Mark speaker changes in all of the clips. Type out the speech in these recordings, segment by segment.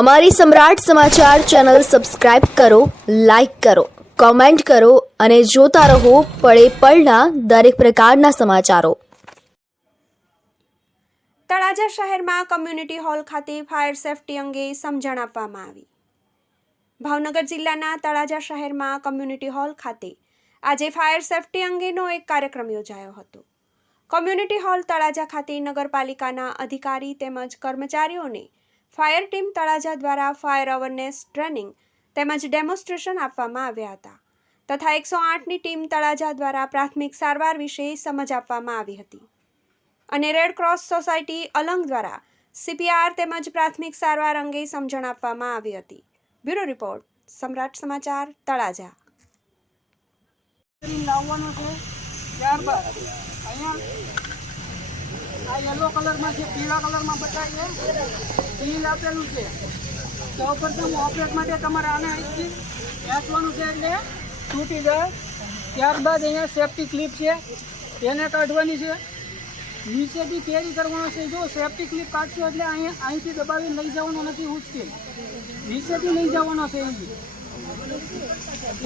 Speaker 1: અમારી સમ્રાટ સમાચાર channel subscribe કરો, લાઇક કરો, કોમેન્ટ કરો અને જોતા રહો પળે પળના દરેક પ્રકારના સમાચારો.
Speaker 2: તળાજા શહેરમાં કમ્યુનિટી હોલ ખાતે ફાયર સેફટી અંગે સમજણ આપવામાં આવી. ભાવનગર જિલ્લાના તળાજા શહેરમાં કમ્યુનિટી હોલ ખાતે આજે ફાયર સેફટી અંગેનો એક કાર્યક્રમ યોજાયો હતો. કોમ્યુનિટી હોલ તળાજા ખાતે નગરપાલિકાના અધિકારી તેમજ કર્મચારીઓને ફાયર ટીમ તળાજા દ્વારા ફાયર અવેરનેસ ટ્રેનિંગ તેમજ ડેમોન્સ્ટ્રેશન આપવામાં આવ્યા હતા તથા એકસો આઠની ટીમ તળાજા દ્વારા પ્રાથમિક સારવાર વિશે સમજ આપવામાં આવી હતી. અને રેડ ક્રોસ સોસાયટી અલંગ દ્વારા સીપીઆર તેમજ પ્રાથમિક સારવાર અંગે સમજણ આપવામાં આવી હતી. બ્યુરો રિપોર્ટ, સમ્રાટ સમાચાર, તળાજા.
Speaker 3: લાવવાનો છે. ત્યારબાદ અહીંયા આ યલો કલરમાં છે, પીળા કલરમાં બતાવીએ સીલ આપેલું છે. સૌપ્રથમ ઓપરેટ માટે તમારે આને અહીંથી ખેંચવાનું છે એટલે તૂટી જાય. ત્યારબાદ અહીંયા સેફટી ક્લિપ છે. એને કાઢવાની છે. નીચેથી કેરી કરવાનો છે. જો સેફટી ક્લિપ કાઢશો એટલે અહીંયા અહીંથી દબાવી લઈ જવાનો નથી ઉચકે નીચેથી લઈ જવાનો છે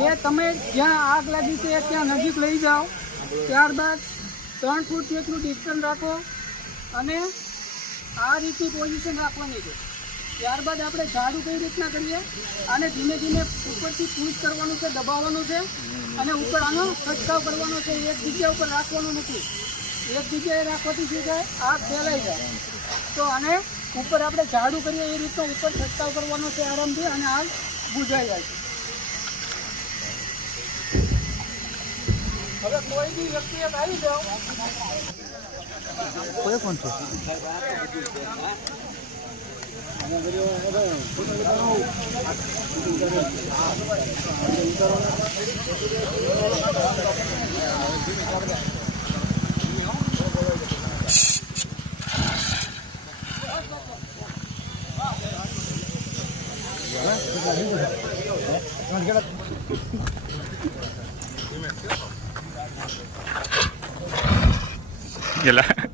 Speaker 3: એ તમે જ્યાં આગ લાગી છે ત્યાં નજીક લઈ જાઓ. ત્યારબાદ ત્રણ ફૂટ જેટલું ડિસ્ટન્સ રાખો. અને આ રીતની પોઝિશન રાખવાની છે. ત્યારબાદ આપણે ઝાડુ કઈ રીતના કરીએ? અને ધીમે ધીમે ઉપરથી પુશ કરવાનું છે, દબાવવાનું છે અને ઉપર આનો છંટકાવ કરવાનો છે. એક જગ્યા ઉપર રાખવાનું નથી. એક જગ્યાએ રાખવાથી શું થાય? આગ ફેલાઈ જાય. તો આને ઉપર આપણે ઝાડુ કરીએ એ રીતનો ઉપર છંટકાવ કરવાનો છે આરામથી અને આગ બુઝાઈ જાય છે. હવે કોઈ બી વ્યક્તિએ આવી જાઓ.
Speaker 4: puede concho Gila.